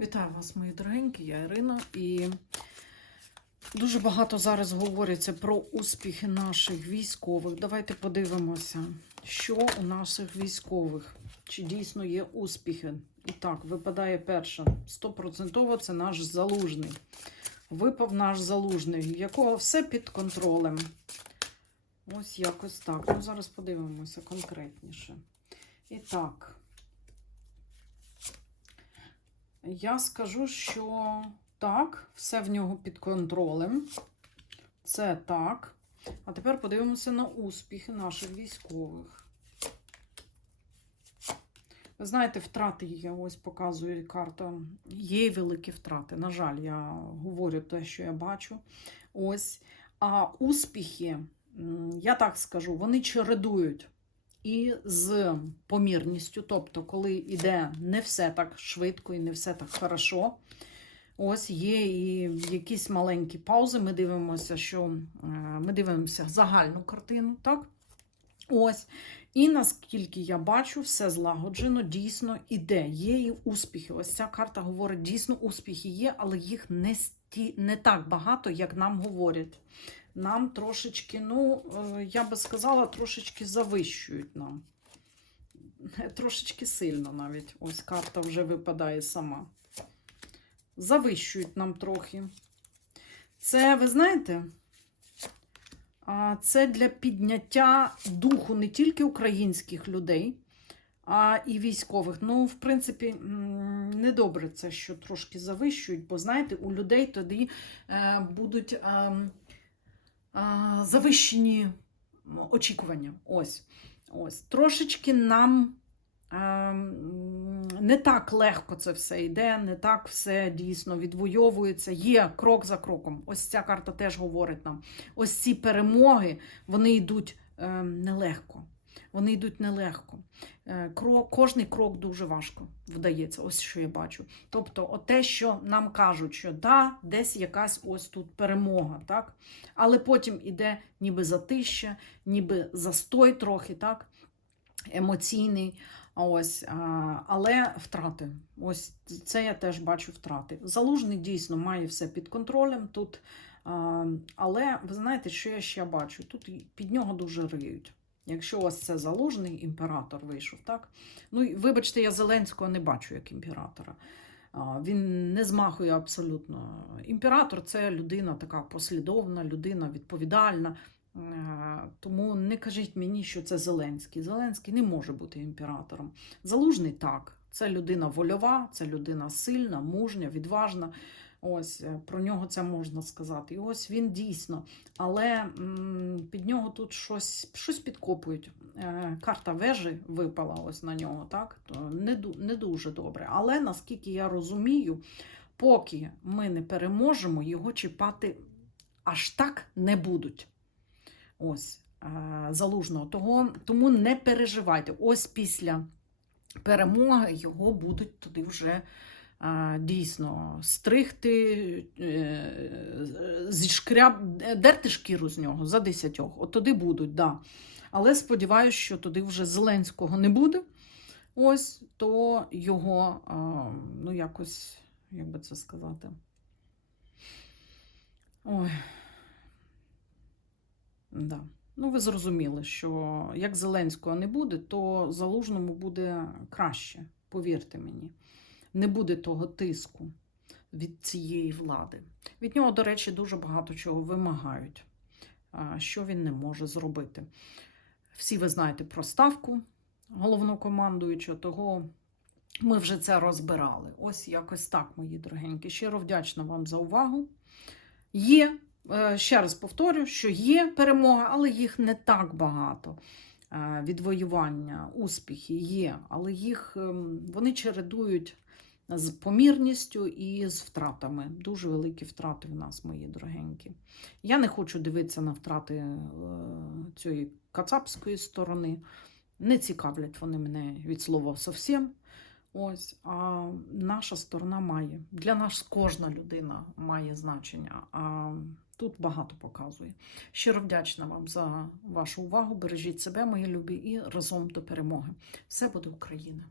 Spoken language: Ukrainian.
Вітаю вас, мої дорогенькі, я Ірина. І дуже багато зараз говориться про успіхи наших військових. Давайте подивимося, що у наших військових, чи дійсно є успіхи. І так, випадає перше. Стопроцентово це наш залужний. Випав наш залужний, якого все під контролем. Ось якось так. Ну, зараз подивимося конкретніше. І так. Я скажу, що так, все в нього під контролем. Це так. А тепер подивимося на успіхи наших військових. Ви знаєте, втрати є, ось показує карта. Є великі втрати. На жаль, я говорю те, що я бачу. Ось. А успіхи, я так скажу, вони чередують і з помірністю, тобто, коли йде не все так швидко і не все так хорошо. Ось є і якісь маленькі паузи. Ми дивимося, що е, ми дивимося загальну картину, так? Ось. І наскільки я бачу, все злагоджено, дійсно іде. Є і успіхи. Ось ця карта говорить, дійсно успіхи є, але їх не, сті... не так багато, як нам говорять. Нам трошечки, ну, е, я би сказала, трошечки завищують нам. Трошечки сильно навіть. Ось карта вже випадає сама. Завищують нам трохи. Це, ви знаєте, це для підняття духу не тільки українських людей, а і військових. Ну, в принципі, недобре це, що трошки завищують, бо знаєте, у людей тоді е, будуть е, е, завищені очікування. Ось. Ось. Трошечки нам не так легко це все йде, не так все дійсно відвоюється. Є крок за кроком. Ось ця карта теж говорить нам. Ось ці перемоги вони йдуть ем, нелегко. Вони йдуть нелегко. Е, Крок, кожний крок дуже важко вдається. Ось що я бачу. Тобто, те, що нам кажуть, що да, десь якась ось тут перемога, так? але потім іде ніби затища, ніби застой трохи, так? емоційний. Ось, але втрати. Ось це я теж бачу втрати. Залужний дійсно має все під контролем тут. Але ви знаєте, що я ще бачу? Тут під нього дуже риють. Якщо ось це залужний імператор вийшов, так? Ну, вибачте, я Зеленського не бачу як імператора. Він не змахує абсолютно. Імператор це людина така послідовна, людина відповідальна. Е, Тому не кажіть мені, що це Зеленський. Зеленський не може бути імператором. Залужний так. Це людина вольова, це людина сильна, мужня, відважна. Ось е, про нього це можна сказати. І ось він дійсно. Але під нього тут щось щось підкопують. Е, Карта вежі випала ось на нього, так? Не, не дуже добре. Але наскільки я розумію, поки ми не переможемо, його чіпати аж так не будуть. Ось е, залужного. Того, тому не переживайте. Ось після перемоги його будуть туди вже дійсно стригти, е, зішкряб, дерти шкіру з нього за десятьох. От туди будуть, да. Але сподіваюся, що туди вже Зеленського не буде. Ось, то його, ну, якось, як би це сказати. Ой. Да. Ну, ви зрозуміли, що як Зеленського не буде, то залужному буде краще, повірте мені. Не буде того тиску від цієї влади. Від нього, до речі, дуже багато чого вимагають, що він не може зробити. Всі ви знаєте про ставку головнокомандуючого, того ми вже це розбирали. Ось якось так, мої дорогенькі. Щиро вдячна вам за увагу. Є Е, ще раз повторю, що є перемога, але їх не так багато. Е, Відвоювання, успіхи є, але їх ем, вони чередують з помірністю і з втратами. Дуже великі втрати в нас, мої дорогенькі. Я не хочу дивитися на втрати е, цієї кацапської сторони. Не цікавлять вони мене від слова зовсім. Ось, а наша сторона має. Для нас кожна людина має значення. А тут багато показує. Щиро вдячна вам за вашу увагу. Бережіть себе, мої любі, і разом до перемоги. Все буде Україна!